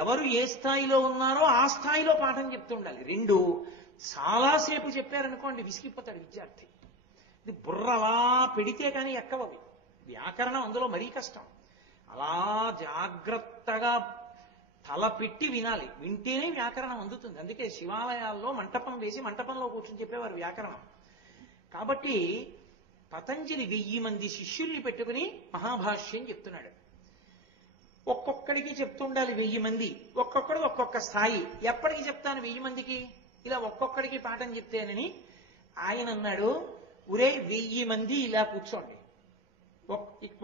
ఎవరు ఏ స్థాయిలో ఉన్నారో ఆ స్థాయిలో పాఠం చెప్తూ ఉండాలి. రెండు, చాలాసేపు చెప్పారనుకోండి విసిగిపోతాడు విద్యార్థి. ఇది బుర్రలా పెడితే కానీ ఎక్కవవి. వ్యాకరణం అందులో మరీ కష్టం. అలా జాగ్రత్తగా తల పెట్టి వినాలి, వింటేనే వ్యాకరణం అందుతుంది. అందుకే శివాలయాల్లో మంటపం వేసి మంటపంలో కూర్చొని చెప్పేవారు వ్యాకరణం. కాబట్టి పతంజలి 1000 మంది శిష్యుల్ని పెట్టుకుని మహాభాష్యం చెప్తున్నాడు. ఒక్కొక్కడికి చెప్తుండాలి 1000 మంది, ఒక్కొక్కడు ఒక్కొక్క స్థాయి. ఎప్పటికి చెప్తాను 1000 మందికి? ఇలా ఒక్కొక్కడికి పాఠం చెప్తేనని ఆయన అన్నాడు, ఒరే 1000 మంది ఇలా కూర్చోండి,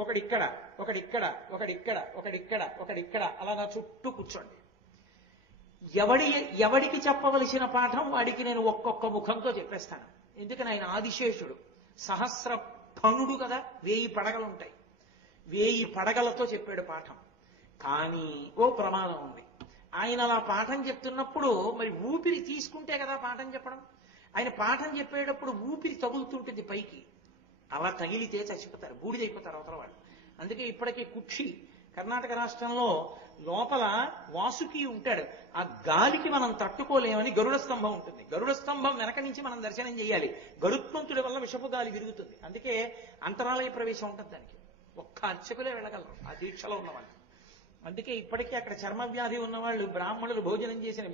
ఒకడిక్కడ ఒకడిక్కడ ఒకడిక్కడ ఒకడిక్కడ ఒకడిక్కడ అలా నా చుట్టూ కూర్చోండి. ఎవడికి చెప్పవలసిన పాఠం వాడికి నేను ఒక్కొక్క ముఖంతో చెప్పేస్తాను. ఎందుకని ఆయన ఆదిశేషుడు, సహస్ర ఫణుడు కదా, 1000 పడగలుంటాయి. 1000 పడగలతో చెప్పాడు పాఠం. కానీ ఓ ప్రమాదం ఉంది. ఆయన అలా పాఠం చెప్తున్నప్పుడు మరి ఊపిరి తీసుకుంటే కదా పాఠం చెప్పడం. ఆయన పాఠం చెప్పేటప్పుడు ఊపిరి తగులుతుంటుంది పైకి, అలా తగిలితే చచ్చిపోతారు, బూడిదైపోతారు అవతల వాళ్ళు. అందుకే ఇప్పటికీ కుక్షి కర్ణాటక రాష్ట్రంలో లోపల వాసుకి ఉంటాడు. ఆ గాలికి మనం తట్టుకోలేమని గరుడ స్తంభం ఉంటుంది. గరుడ స్తంభం వెనక నుంచి మనం దర్శనం చేయాలి. గరుత్మంతుడి వల్ల విషపు గాలి విరుగుతుంది. అందుకే అంతరాలయ ప్రవేశం ఉంటుంది దానికి. ఒక్క అర్చకులే వెళ్ళగలరు ఆ దీక్షలో ఉన్నవాళ్ళు. అందుకే ఇప్పటికీ అక్కడ చర్మ వ్యాధి ఉన్నవాళ్ళు బ్రాహ్మణులు భోజనం చేసిన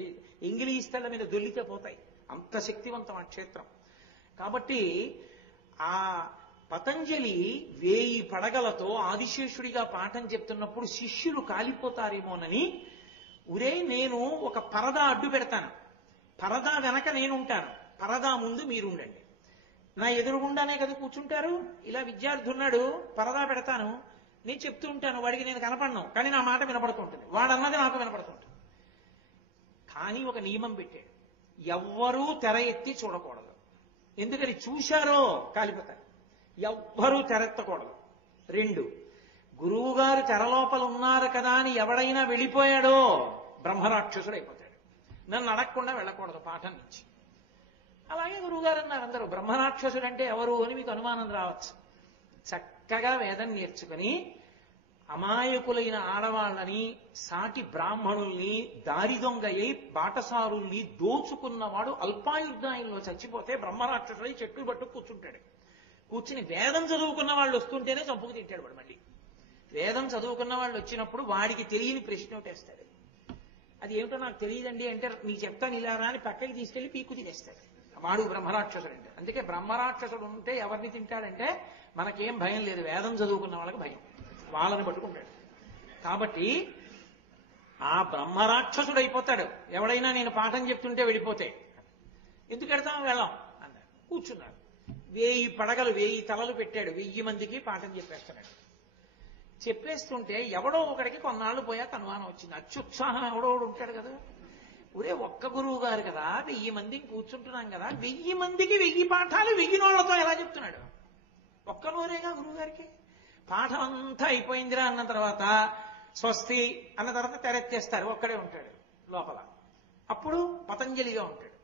ఎంగిలి స్థలం మీద దొల్లితే పోతాయి. అంత శక్తివంతం ఆ క్షేత్రం. కాబట్టి ఆ పతంజలి 1000 పడగలతో ఆదిశేషుడిగా పాఠం చెప్తున్నప్పుడు శిష్యులు కాలిపోతారేమోనని, ఉరే నేను ఒక పరదా అడ్డు పెడతాను, పరదా వెనక నేనుంటాను, పరదా ముందు మీరుండండి. నా ఎదురుగుండానే కదా కూర్చుంటారు. ఇలా విద్యార్థి ఉన్నాడు, పరదా పెడతాను, నేను చెప్తూ ఉంటాను, వాడికి నేను కనపడను, కానీ నా మాట వినపడుతుంటుంది, వాడన్నది నాకు వినపడుతుంటుంది. కానీ ఒక నియమం పెట్టాడు, ఎవ్వరూ తెర ఎత్తి చూడకూడదు. ఎందుకని చూశారో కాలిపోతారు. ఎవ్వరూ తెరెత్తకూడదు. 2, గురువుగారు తెరలోపల ఉన్నారు కదా అని ఎవడైనా వెళ్ళిపోయాడో బ్రహ్మరాక్షసుడు అయిపోతాడు. నన్ను అడగకుండా వెళ్ళకూడదు పాఠం నుంచి. అలాగే గురువుగారు అన్నారు అందరూ. బ్రహ్మరాక్షసుడు అంటే ఎవరు అని మీకు అనుమానం రావచ్చు. చక్కగా వేదం నేర్చుకుని అమాయకులైన ఆడవాళ్ళని, సాటి బ్రాహ్మణుల్ని, దారి దొంగయ్యి బాటసారుల్ని దోచుకున్నవాడు అల్పాయుర్దాయంలో చచ్చిపోతే బ్రహ్మరాక్షసుడై చెట్లు పట్టు కూర్చుంటాడు. కూర్చుని వేదం చదువుకున్న వాళ్ళు వస్తుంటేనే చంపుకు తింటాడు వాడు. మళ్ళీ వేదం చదువుకున్న వాళ్ళు వచ్చినప్పుడు వాడికి తెలియని ప్రశ్న ఒకటేస్తాడు. అది ఏమిటో నాకు తెలియదండి అంటే, నీకు చెప్తాను ఇలా అని పక్కకి తీసుకెళ్లి పీక్కు తినేస్తాడు. వాడు బ్రహ్మరాక్షసుడు అంటే. అందుకే బ్రహ్మరాక్షసుడు ఉంటే ఎవరిని తింటాడంటే మనకేం భయం లేదు, వేదం చదువుకున్న వాళ్ళకి భయం, వాళ్ళని పట్టుకుంటాడు. కాబట్టి ఆ బ్రహ్మరాక్షసుడు అయిపోతాడు ఎవడైనా నేను పాఠం చెప్తుంటే వెళ్ళిపోతే. ఎందుకు వెళ్తాం, వెళ్ళాం అన్నాడు. కూర్చున్నాడు. 1000 పడగలు 1000 తలలు పెట్టాడు. 1000 మందికి పాఠం చెప్పేస్తున్నాడు. చెప్పేస్తుంటే ఎవడో ఒకడికి కొన్నాళ్ళు పోయాక అనుమానం వచ్చింది. అత్యుత్సాహం ఎవడో ఉంటాడు కదా, ఒరే ఒక్క గురువు గారు కదా, 1000 మందికి కూర్చుంటున్నాం కదా, 1000 మందికి 1000 పాఠాలు 1000 నోళ్లతో ఎలా చెప్తున్నాడు? ఒక్క నోరేగా గురువు గారికి. పాఠం అంతా అయిపోయిందిరా అన్న తర్వాత స్వస్తి అన్న తర్వాత తెరెత్తేస్తారు, ఒక్కడే ఉంటాడు లోపల. అప్పుడు పతంజలిగా ఉంటాడు.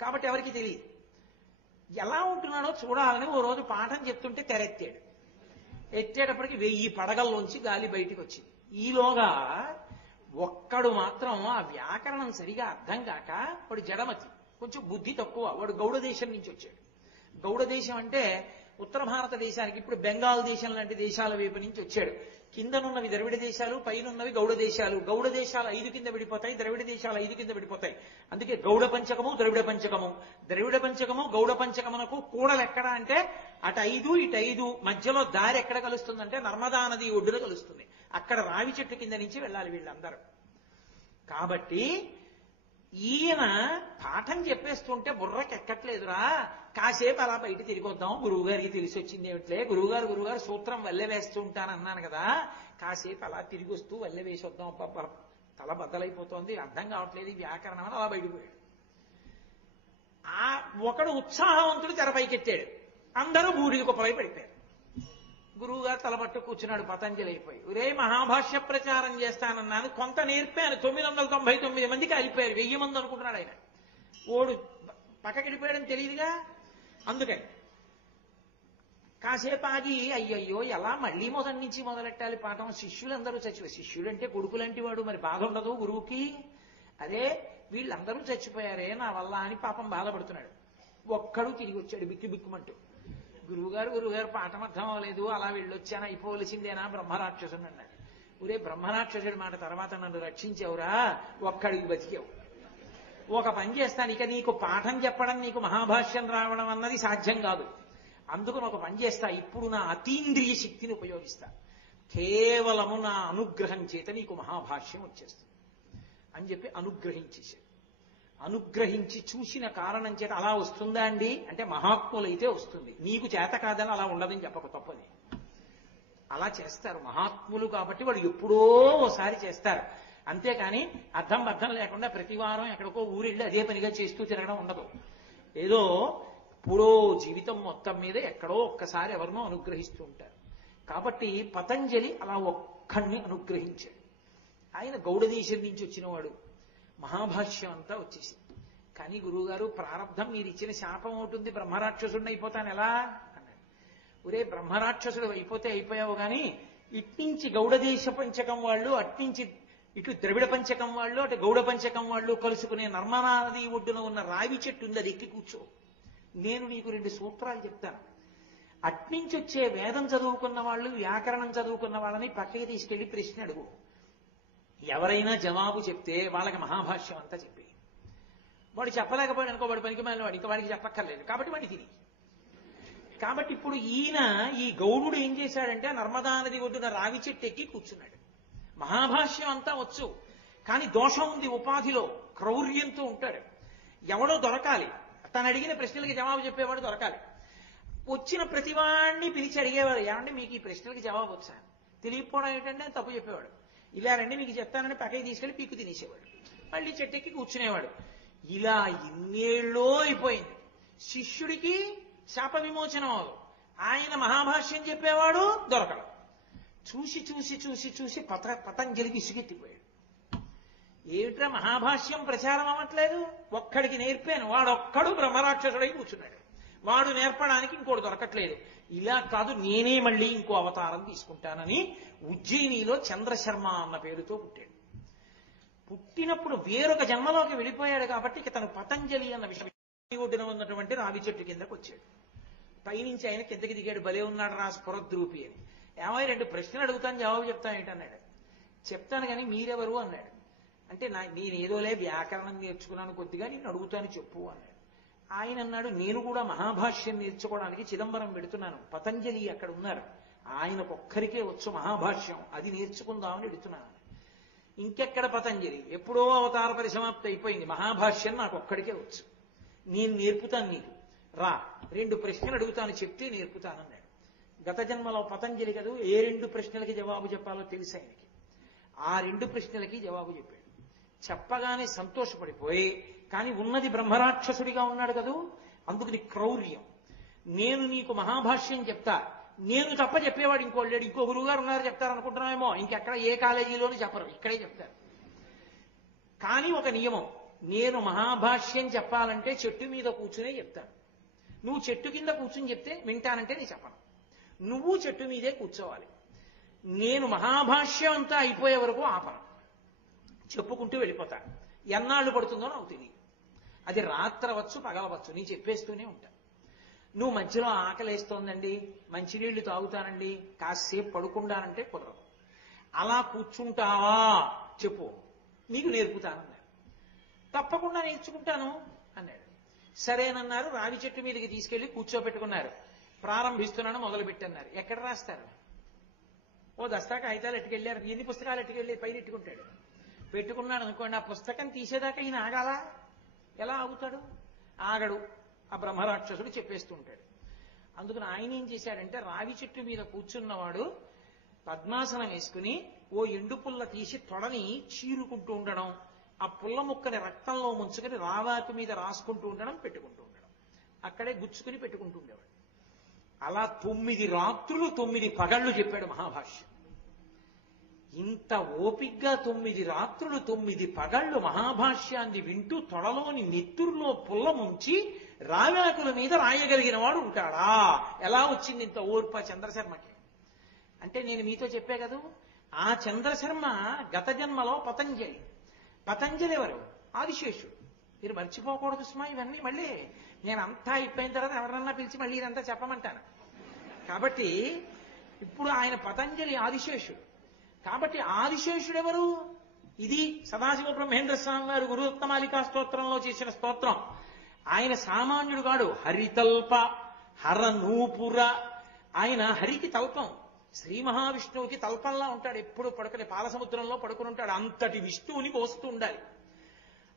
కాబట్టి ఎవరికి తెలియదు. ఎలా ఉంటున్నాడో చూడాలని ఓ రోజు పాఠం చెప్తుంటే తెరెత్తాడు. ఎత్తేటప్పటికి 1000 పడగల్లోంచి గాలి బయటికి వచ్చింది. ఈలోగా ఒక్కడు మాత్రం ఆ వ్యాకరణం సరిగా అర్థం కాక, వాడు జడమతి, కొంచెం బుద్ధి తక్కువ, వాడు గౌడ దేశం నుంచి వచ్చాడు. గౌడ దేశం అంటే ఉత్తర భారతదేశానికి, ఇప్పుడు బెంగాల్ దేశం లాంటి దేశాల వైపు నుంచి వచ్చాడు. కిందనున్నవి ద్రవిడ దేశాలు, పైనున్నవి గౌడ దేశాలు. గౌడ దేశాలు 5 కింద విడిపోతాయి, ద్రవిడ దేశాలు 5 కింద విడిపోతాయి. అందుకే గౌడ పంచకము, ద్రవిడ పంచకము. ద్రవిడ పంచకము గౌడ పంచకమునకు కూడలు ఎక్కడ అంటే అటు 5 ఇటు 5, మధ్యలో దారి ఎక్కడ కలుస్తుందంటే నర్మదా నది ఒడ్డున కలుస్తుంది. అక్కడ రావి చెట్టు కింద నుంచి వెళ్ళాలి వీళ్ళందరూ. కాబట్టి ఈయన పాఠం చెప్పేస్తుంటే బుర్రకి ఎక్కట్లేదురా, కాసేపు అలా బయట తిరిగి వద్దాం, గురువుగారికి తెలిసి వచ్చింది ఏమిట్లే, గురువుగారు సూత్రం వల్లె వేస్తూ ఉంటానన్నాను కదా, కాసేపు అలా తిరిగి వస్తూ వల్లె వేసి వద్దాం, తల బద్దలైపోతోంది, అర్థం కావట్లేదు ఈ వ్యాకరణం అని అలా బయటపోయాడు. ఆ ఒకడు ఉత్సాహవంతుడు తెరపైకెత్తాడు. అందరూ బూడిద కుప్పలై పడిపోయారు. గురువుగారు తలపట్టు కూర్చున్నాడు పతంజలి అయిపోయి. ఒరే మహాభాష్య ప్రచారం చేస్తానన్నాను, కొంత నేర్పాను, 999 మందికి అయిపోయారు, 1000 మంది అనుకుంటున్నాడు ఆయన. ఓడు పక్కకెడిపోయాడని తెలియదుగా. అందుకని కాసేపు ఆగి అయ్యయ్యో ఎలా మళ్ళీ మొదటి నుంచి మొదలెట్టాలి పాఠం, శిష్యులందరూ చచ్చిపోయి, శిష్యుడంటే కొడుకు లాంటి వాడు, మరి బాధ ఉండదు గురువుకి, అదే వీళ్ళందరూ చచ్చిపోయారే నా వల్ల అని పాపం బాధపడుతున్నాడు. ఒక్కడు తిరిగి వచ్చాడు బిక్కు బిక్కుమంటూ, గురువుగారు పాఠం అర్థం అవ్వలేదు, అలా వెళ్ళొచ్చాను, అయిపోవలసిందేనా బ్రహ్మరాక్షసుని అన్నాడు. ఊరే బ్రహ్మరాక్షసుడి మాట తర్వాత నన్ను రక్షించావురా, ఒక్కడికి బతికావు. ఒక పని చేస్తాను, ఇక నీకు పాఠం చెప్పడం, నీకు మహాభాష్యం రావడం అన్నది సాధ్యం కాదు, అందుకు ఒక పని చేస్తా, ఇప్పుడు నా అతీంద్రియ శక్తిని ఉపయోగిస్తా, కేవలము నా అనుగ్రహం చేత నీకు మహాభాష్యం వచ్చేస్తుంది అని చెప్పి అనుగ్రహించేశాడు. అనుగ్రహించి చూసిన కారణం చేత అలా వస్తుందా అండి అంటే మహాత్ములైతే వస్తుంది, నీకు చేత కాదని అలా ఉండదని చెప్పక తప్పది. అలా చేస్తారు మహాత్ములు కాబట్టి, వాళ్ళు ఎప్పుడో ఓసారి చేస్తారు, అంతేకాని అర్థం లేకుండా ప్రతి వారం ఎక్కడికో ఊరెళ్ళి అదే పనిగా చేస్తూ తిరగడం ఉండదు. ఏదో ఎప్పుడో జీవితం మొత్తం మీద ఎక్కడో ఒక్కసారి ఎవరినో అనుగ్రహిస్తూ ఉంటారు. కాబట్టి పతంజలి అలా ఒక్కడిని అనుగ్రహించాడు. ఆయన గౌడదేశం నుంచి వచ్చినవాడు, మహాభాష్యం అంతా వచ్చేసింది. కానీ గురువుగారు ప్రారంధం మీరు ఇచ్చిన శాపం అవుతుంది, బ్రహ్మరాక్షసుడిని అయిపోతాను ఎలా అన్నాడు. ఒరే బ్రహ్మరాక్షసుడు అయిపోయావు కానీ ఇట్నుంచి గౌడదేశ పంచకం వాళ్ళు, అట్నుంచి ఇటు ద్రవిడ పంచకం వాళ్ళు, అటు గౌడ పంచకం వాళ్ళు కలుసుకునే నర్మదా నది ఒడ్డున ఉన్న రావి చెట్టు ఉంది, అది ఎక్కి కూర్చో, నేను నీకు 2 సూత్రాలు చెప్తాను. అట్నుంచి వచ్చే వేదం చదువుకున్న వాళ్ళు, వ్యాకరణం చదువుకున్న వాళ్ళని పక్కకి తీసుకెళ్లి ప్రశ్న అడుగు, ఎవరైనా జవాబు చెప్తే వాళ్ళకి మహాభాష్యం అంతా చెప్పి, వాడు చెప్పలేకపోయాడు అనుకో, వాడు పనికి వాడు ఇంకా వాడికి చెప్పక్కర్లేదు కాబట్టి వాడికి తిరిగి. కాబట్టి ఇప్పుడు ఈయన ఈ గౌడుడు ఏం చేశాడంటే నర్మదా నది ఒడ్డున రావి చెట్టు ఎక్కి కూర్చున్నాడు. మహాభాష్యం అంతా వచ్చు, కానీ దోషం ఉంది, ఉపాధిలో క్రౌర్యంతో ఉంటాడు. ఎవడో దొరకాలి, తను అడిగిన ప్రశ్నలకి జవాబు చెప్పేవాడు దొరకాలి. వచ్చిన ప్రతివాడిని పిలిచి అడిగేవాడు, ఏమంటే మీకు ఈ ప్రశ్నలకి జవాబు వచ్చా, తెలియకపోవడం ఏంటంటే తప్పు చెప్పేవాడు. ఇలా రండి మీకు చెప్తానని పక్కకి తీసుకెళ్లి పీక్కు తినేసేవాడు, మళ్ళీ చెట్టెక్కి కూర్చునేవాడు. ఇలా ఇన్నేళ్ళో అయిపోయింది. శిష్యుడికి శాప విమోచనం అవదు, ఆయన మహాభాష్యం చెప్పేవాడు దొరకడు. చూసి చూసి చూసి చూసి పతంజలికి ఇసుకెత్తిపోయాడు. ఏమిట్రా మహాభాష్యం ప్రచారం అవ్వట్లేదు, ఒక్కడికి నేర్పాను, వాడొక్కడు బ్రహ్మరాక్షసుడై కూర్చున్నాడు, వాడు నేర్పడానికి ఇంకోటి దొరకట్లేదు. ఇలా కాదు, నేనే మళ్ళీ ఇంకో అవతారం తీసుకుంటానని ఉజ్జయినిలో చంద్రశర్మ అన్న పేరుతో పుట్టాడు. పుట్టినప్పుడు వేరొక జన్మలోకి వెళ్ళిపోయాడు కాబట్టి ఇక తను పతంజలి అన్న విషయం ఒడ్డున ఉన్నటువంటి రావి చెట్టు కిందకు వచ్చాడు. పైనుంచి ఆయన కిందకి దిగాడు, భలే ఉన్నాడు రా స్ఫురద్రూపి అని. ఏమైనా 2 ప్రశ్నలు అడుగుతాను జవాబు చెప్తాను ఏంటన్నాడు. చెప్తాను కానీ మీరెవరు అన్నాడు. అంటే నేను ఏదోలే వ్యాకరణం నేర్చుకున్నాను కొద్దిగా, నేను అడుగుతాను చెప్పు అన్నాడు. ఆయన అన్నాడు, నేను కూడా మహాభాష్యం నేర్చుకోవడానికి చిదంబరం పెడుతున్నాను, పతంజలి అక్కడ ఉన్నారు, ఆయనకొక్కరికే వచ్చు మహాభాష్యం, అది నేర్చుకుందామని పెడుతున్నాను. ఇంకెక్కడ పతంజలి, ఎప్పుడో అవతార పరిసమాప్తి అయిపోయింది, మహాభాష్యం నాకొక్కడికే వచ్చు, నేను నేర్పుతాను నీకు, రా 2 ప్రశ్నలు అడుగుతాను చెప్తే నేర్పుతానన్నాడు. గత జన్మలో పతంజలి కదూ ఏ 2 ప్రశ్నలకి జవాబు చెప్పాలో తెలుసు ఆయనకి. ఆ 2 ప్రశ్నలకి జవాబు చెప్పాడు. చెప్పగానే సంతోషపడిపోయి, కానీ ఉన్నది బ్రహ్మరాక్షసుడిగా ఉన్నాడు కదూ, అందుకని క్రౌర్యం, నేను నీకు మహాభాష్యం చెప్తా, నేను తప్ప చెప్పేవాడు ఇంకోళ్ళు లేడు, ఇంకో గురువు గారు ఉన్నారు చెప్తారనుకుంటున్నామేమో, ఇంకెక్కడ ఏ కాలేజీలోనూ చెప్పరు, ఇక్కడే చెప్తారు. కానీ ఒక నియమం, నేను మహాభాష్యం చెప్పాలంటే చెట్టు మీద కూర్చునే చెప్తాను, నువ్వు చెట్టు కింద కూర్చుని చెప్తే వింటానంటే నేను చెప్పను, నువ్వు చెట్టు మీదే కూర్చోవాలి, నేను మహాభాష్యం అంతా అయిపోయే వరకు ఆపను, చెప్పుకుంటూ వెళ్ళిపోతా, ఎన్నాళ్ళు పడుతుందో నాకు తెలియదు, అది రాత్రవచ్చు పగలవచ్చు, నీ చెప్పేస్తూనే ఉంటా. నువ్వు మధ్యలో ఆకలేస్తోందండి, మంచినీళ్లు తాగుతానండి, కాసేపు పడుకుంటానంటే కుదరదు, అలా కూర్చుంటావా చెప్పు, నీకు నేర్పుతానన్నాడు. తప్పకుండా నేర్చుకుంటాను అన్నాడు. సరేనన్నారు. రావి చెట్టు మీదకి తీసుకెళ్లి కూర్చోబెట్టుకున్నారు. ప్రారంభిస్తున్నాను మొదలుపెట్టన్నారు. ఎక్కడ రాస్తారు? ఓ దస్తా కాగితాలు ఎట్టుకెళ్ళారు, ఎన్ని పుస్తకాలు ఎట్టుకెళ్ళి పైన ఎట్టుకుంటాడు. పెట్టుకున్నాడు అనుకోండి, ఆ పుస్తకం తీసేదాకా ఈయన ఆగాలా? ఎలా ఆగుతాడు? ఆగడు. ఆ బ్రహ్మరాక్షసుడు చెప్పేస్తూ ఉంటాడు. అందుకని ఆయన ఏం చేశాడంటే, రావి చెట్టు మీద కూర్చున్నవాడు పద్మాసనం వేసుకుని ఓ ఎండు పుల్ల తీసి తొడని చీరుకుంటూ ఉండడం, ఆ పుల్ల ముక్కని రక్తంలో ముంచుకొని రావాకు మీద రాసుకుంటూ ఉండడం, పెట్టుకుంటూ ఉండడం, అక్కడే గుచ్చుకుని పెట్టుకుంటూ ఉండేవాడు. అలా 9 రాత్రులు 9 పగళ్ళు చెప్పాడు మహాభాష్యం. ఇంత ఓపిగ్గా 9 రాత్రులు 9 పగళ్ళు మహాభాష్యాన్ని వింటూ తొడలోని నెత్తురులో పుల్ల ముంచి రావ్యాకుల మీద రాయగలిగిన వాడు ఉంటాడా? ఎలా వచ్చింది ఇంత ఓర్ప చంద్రశర్మకి? అంటే నేను మీతో చెప్పే కదా, ఆ చంద్రశర్మ గత జన్మలో పతంజలి. పతంజలి ఎవరు? ఆదిశేషుడు. మీరు మర్చిపోకూడదు సుమా ఇవన్నీ. మళ్ళీ నేను అంతా అయిపోయిన తర్వాత ఎవరన్నా పిలిచి మళ్ళీ ఇదంతా చెప్పమంటాను. కాబట్టి ఇప్పుడు ఆయన పతంజలి ఆదిశేషుడు. కాబట్టి ఆదిశేషుడు ఎవరు? ఇది సదాశివ బ్రహ్మేంద్ర స్వామి వారు గురుత్తమాలికా స్తోత్రంలో చేసిన స్తోత్రం. ఆయన సామాన్యుడు కాడు. హరితల్ప హరనూపుర. ఆయన హరికి తల్పం, శ్రీ మహావిష్ణువుకి తల్పంలా ఉంటాడు. ఎప్పుడు పడుకుని పాలసముద్రంలో పడుకుని ఉంటాడు. అంతటి విష్ణువుని పోస్తూ ఉండాలి.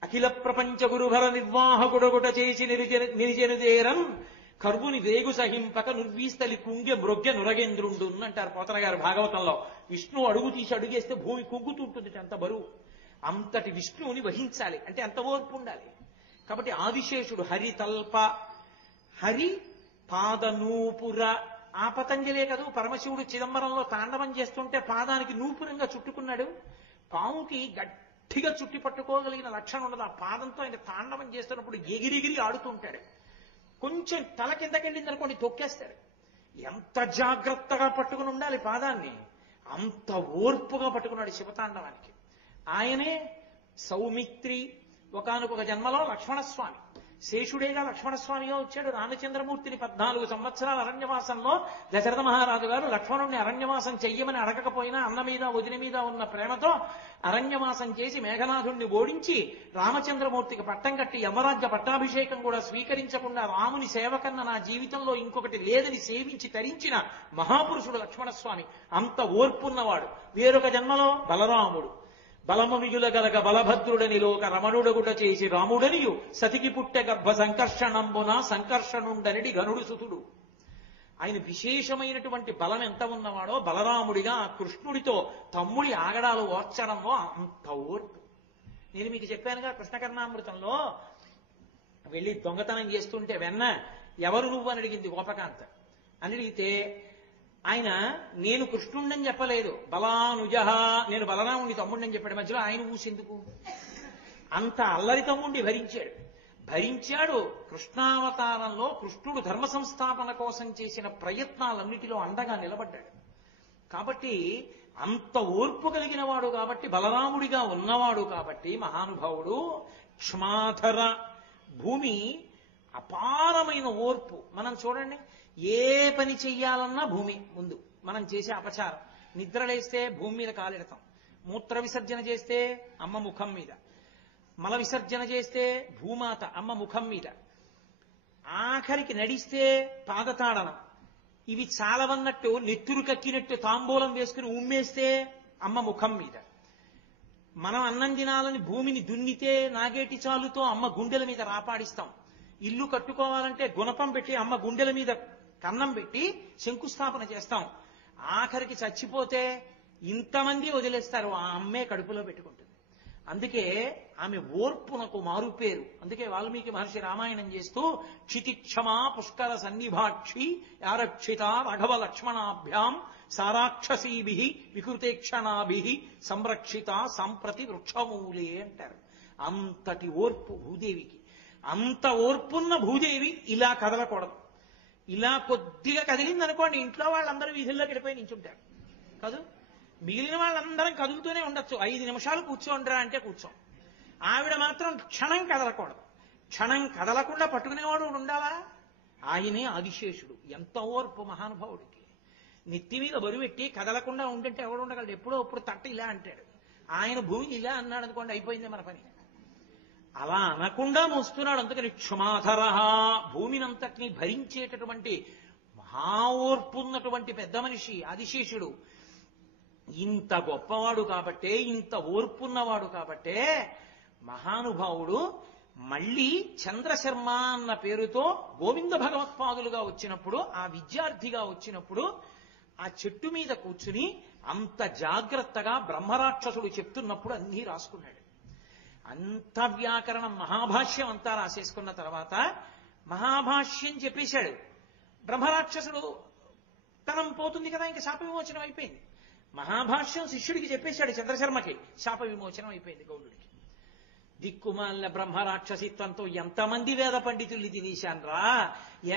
అఖిల ప్రపంచ గురుభర నిర్వాహకుడొగుట చేసి నిరిజనుదేరం కర్వుని వేగు సహింపక నుర్వీస్తలి కుంగె మృగ్య నురగేంద్రుండు అంటారు పోతన గారు భాగవతంలో. విష్ణువు అడుగు తీసి అడుగేస్తే భూమి కుంగుతుంటుంది, అంత బరువు. అంతటి విష్ణువుని వహించాలి అంటే అంత ఓర్పు ఉండాలి. కాబట్టి ఆదిశేషుడు హరి తల్ప, హరి పాదనూపుర. ఆ పతంజలే కదూ పరమశివుడు చిదంబరంలో తాండవం చేస్తుంటే పాదానికి నూపురంగా చుట్టుకున్నాడు. పాముకి గట్టిగా చుట్టి పట్టుకోగలిగిన లక్షణం ఉండదు. ఆ పాదంతో ఆయన తాండవం చేస్తున్నప్పుడు ఎగిరిగిరి ఆడుతుంటాడు. కొంచెం తల కిందకెళ్ళింది అనుకోండి తొక్కేస్తాడు. ఎంత జాగ్రత్తగా పట్టుకుని ఉండాలి పాదాన్ని, అంత ఓర్పుగా పట్టుకున్నాడు శివతాండవానికి. ఆయనే సౌమిత్రి. ఒకానొక జన్మలో లక్ష్మణస్వామి, శేషుడేగా లక్ష్మణస్వామిగా వచ్చాడు. రామచంద్రమూర్తిని 14 సంవత్సరాల అరణ్యవాసంలో దశరథ మహారాజు గారు లక్ష్మణుడిని అరణ్యవాసం చెయ్యమని అడగకపోయినా అన్న మీద వదిన మీద ఉన్న ప్రేమతో అరణ్యవాసం చేసి మేఘనాథుణ్ణి ఓడించి రామచంద్రమూర్తికి పట్టం కట్టి యమరాజ్య పట్టాభిషేకం కూడా స్వీకరించకుండా రాముని సేవకన్న నా జీవితంలో ఇంకొకటి లేదని సేవించి తరించిన మహాపురుషుడు లక్ష్మణస్వామి. అంత ఓర్పున్నవాడు. వేరొక జన్మలో బలరాముడు. బలమమియుల గలగ బలభద్రుడని లోక రమణుడగుట చేసి రాముడనియు సతికి పుట్టె గర్భ సంకర్షణంబున సంకర్షణుండనిడి గనుడు సుతుడు. ఆయన విశేషమైనటువంటి బలం ఎంత ఉన్నవాడో బలరాముడిగా ఆ కృష్ణుడితో తమ్ముడి ఆగడాలు ఓర్చడంలో అంత ఓర్పు. నేను మీకు చెప్పానుగా కృష్ణకర్ణామృతంలో వెళ్ళి దొంగతనం చేస్తుంటే వెన్న ఎవరు నువ్వు అని అడిగింది గోపకాంత. అని అడిగితే ఆయన నేను కృష్ణుణ్ణని చెప్పలేదు, బలానుజహ నేను బలరాముడి తమ్ముడిని చెప్పాడు. మధ్యలో ఆయన ఊసెందుకు? అంత అల్లరి తమ్ముడిని భరించాడు. కృష్ణావతారంలో కృష్ణుడు ధర్మ సంస్థాపన కోసం చేసిన ప్రయత్నాలన్నిటిలో అండగా నిలబడ్డాడు. కాబట్టి అంత ఓర్పు కలిగిన వాడు కాబట్టి, బలరాముడిగా ఉన్నవాడు కాబట్టి మహానుభావుడు. క్షమాధర, భూమి అపారమైన ఓర్పు. మనం చూడండి, ఏ పని చెయ్యాలన్నా భూమి ముందు. మనం చేసే అపచారం, నిద్రలేస్తే భూమి మీద కాలెడతాం, మూత్ర విసర్జన చేస్తే అమ్మ ముఖం మీద, మల విసర్జన చేస్తే భూమాత అమ్మ ముఖం మీద, ఆఖరికి నడిస్తే పాదతాడనం. ఇవి చాలవన్నట్టు నెత్తురు కక్కినట్టు తాంబూలం వేసుకుని ఉమ్మేస్తే అమ్మ ముఖం మీద. మనం అన్నం తినాలని భూమిని దున్నితే నాగేటి చాలుతో అమ్మ గుండెల మీద రాపాడిస్తాం. ఇల్లు కట్టుకోవాలంటే గుణపం పెట్టి అమ్మ గుండెల మీద కన్నం పెట్టి శంకుస్థాపన చేస్తాం. ఆఖరికి చచ్చిపోతే ఇంతమంది వదిలేస్తారు, ఆ అమ్మే కడుపులో పెట్టుకుంటుంది. అందుకే ఆమె ఓర్పునకు మారుపేరు. అందుకే వాల్మీకి మహర్షి రామాయణం చేస్తూ క్షితిక్షమా పుష్కర సన్నిభాక్షి యారక్షిత రఘవ లక్ష్మణాభ్యాం సారాక్షసీభి వికృతేక్షణాభి సంరక్షిత సంప్రతి వృక్షమూలే అంటారు. అంతటి ఓర్పు భూదేవికి. అంత ఓర్పున్న భూదేవి ఇలా కదలకూడదు. ఇలా కొద్దిగా కదిలిందనుకోండి ఇంట్లో వాళ్ళందరూ వీధుల్లోకి వెళ్ళిపోయి నించుంటారు కాదు. మిగిలిన వాళ్ళందరం కదులుతూనే ఉండొచ్చు. 5 నిమిషాలు కూర్చోండిరా అంటే కూర్చోం. ఆవిడ మాత్రం క్షణం కదలకూడదు. క్షణం కదలకుండా పట్టుకునేవాడు ఉండాలా? ఆయనే ఆదిశేషుడు. ఎంత ఓర్పు మహానుభావుడికి. నెత్తి మీద బరువెట్టి కదలకుండా ఉంటుంటే ఎవడు ఉండగలడు? ఎప్పుడో అప్పుడు తట్ట ఇలా అంటాడు. ఆయన భూమిని ఇలా అన్నాడు అనుకోండి, అయిపోయింది మన పని. అలా అనకుండా మోస్తున్నాడు. అందుకని క్షమాధర, భూమినంతటినీ భరించేటటువంటి మహా ఓర్పున్నటువంటి పెద్ద మనిషి ఆదిశేషుడు. ఇంత గొప్పవాడు కాబట్టే, ఇంత ఓర్పున్నవాడు కాబట్టే మహానుభావుడు మళ్ళీ చంద్రశర్మ అన్న పేరుతో గోవింద భగవత్పాదులుగా వచ్చినప్పుడు, ఆ విద్యార్థిగా వచ్చినప్పుడు ఆ చెట్టు మీద కూర్చుని అంత జాగ్రత్తగా బ్రహ్మరాక్షసుడు చెప్తున్నప్పుడు అన్నీ రాసుకున్నాడు. అంత వ్యాకరణం మహాభాష్యం అంతా రాసేసుకున్న తర్వాత మహాభాష్యం చెప్పేశాడు. బ్రహ్మరాక్షసుడు తనం పోతుంది కదా, ఇంకా శాప విమోచనం అయిపోయింది. మహాభాష్యం శిష్యుడికి చెప్పేశాడు చంద్రశర్మకి, శాప విమోచనం అయిపోయింది గౌడుడికి. దిక్కుమాలిన బ్రహ్మరాక్షసిత్వంతో ఎంతమంది వేద పండితుల్ని తినేశాన్రా,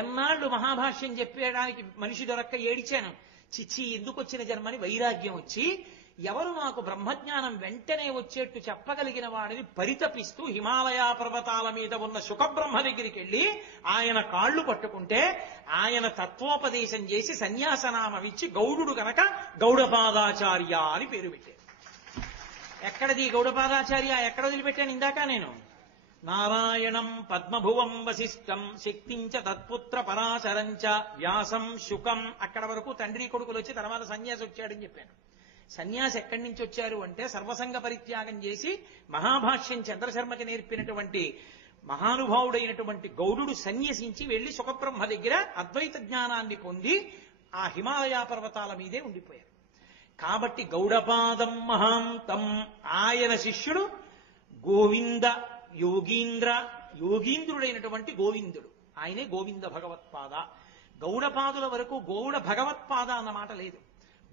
ఎన్నాళ్ళు మహాభాష్యం చెప్పేయడానికి మనిషి దొరక్క ఏడిచాను. చిచ్చి ఎందుకు వచ్చిన జన్మని వైరాగ్యం వచ్చి, ఎవరు నాకు బ్రహ్మజ్ఞానం వెంటనే వచ్చేట్టు చెప్పగలిగిన వాడిని పరితపిస్తూ హిమాలయ పర్వతాల మీద ఉన్న శుకబ్రహ్మ దగ్గరికి వెళ్ళి ఆయన కాళ్ళు పట్టుకుంటే ఆయన తత్వోపదేశం చేసి సన్యాసనామమిచ్చి గౌడుడు కనుక గౌడపాదాచార్య అని పేరు పెట్టారు. ఎక్కడది గౌడపాదాచార్య? ఎక్కడ వదిలిపెట్టాను ఇందాక నేను? నారాయణం పద్మభువం వశిష్టం శక్తించ తత్పుత్ర పరాశరంచ వ్యాసం శుకం. అక్కడ వరకు తండ్రి కొడుకులు వచ్చి తర్వాత సన్యాసి వచ్చాడని చెప్పాను. సన్యాసి ఎక్కడి నుంచి వచ్చారు అంటే సర్వసంగ పరిత్యాగం చేసి మహాభాష్యం చంద్రశర్మకి నేర్పినటువంటి మహానుభావుడైనటువంటి గౌడుడు సన్యసించి వెళ్లి సుఖబ్రహ్మ దగ్గర అద్వైత జ్ఞానాన్ని పొంది ఆ హిమాలయ పర్వతాల మీదే ఉండిపోయారు. కాబట్టి గౌడపాదం మహాంతం, ఆయన శిష్యుడు గోవింద యోగీంద్రుడైనటువంటి గోవిందుడు, ఆయనే గోవింద భగవత్పాద. గౌడపాదుల వరకు గౌడ భగవత్పాద అన్న మాట లేదు.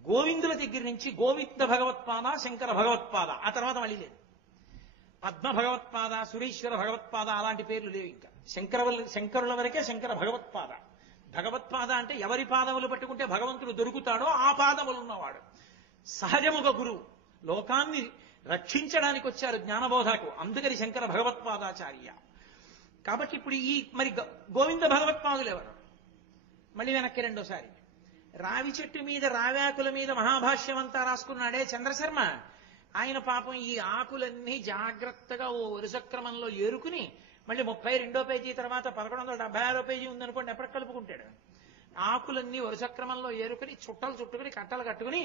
గోవిందుల దగ్గర నుంచి గోవింద భగవత్పాద, శంకర భగవత్పాద, ఆ తర్వాత మళ్ళీ లేదు. పద్మ భగవత్పాద, సురేశ్వర భగవత్పాద అలాంటి పేర్లు లేవు. ఇంకా శంకరుల వరకే శంకర భగవత్పాద. భగవత్పాద అంటే ఎవరి పాదములు పట్టుకుంటే భగవంతుడు దొరుకుతాడో ఆ పాదములున్నవాడు. సహజముగా గురువు లోకాన్ని రక్షించడానికి వచ్చారు జ్ఞానబోధకు, అందుకని శంకర భగవత్పాదాచార్య. కాబట్టి ఇప్పుడు ఈ మరి గోవింద భగవత్పాదులు ఎవరు? మళ్ళీ వెనక్కి రెండోసారి. రావి చెట్టు మీద రావాకుల మీద మహాభాష్యం అంతా రాసుకున్నాడే చంద్రశర్మ, ఆయన పాపం ఈ ఆకులన్నీ జాగ్రత్తగా ఓ వరుస క్రమంలో ఏరుకుని మళ్ళీ 32వ పేజీ తర్వాత 1176వ పేజీ ఉందనుకోండి ఎప్పటికి కలుపుకుంటాడు. ఆకులన్నీ వరుస క్రమంలో ఏరుకుని చుట్టలు చుట్టుకుని కట్టలు కట్టుకుని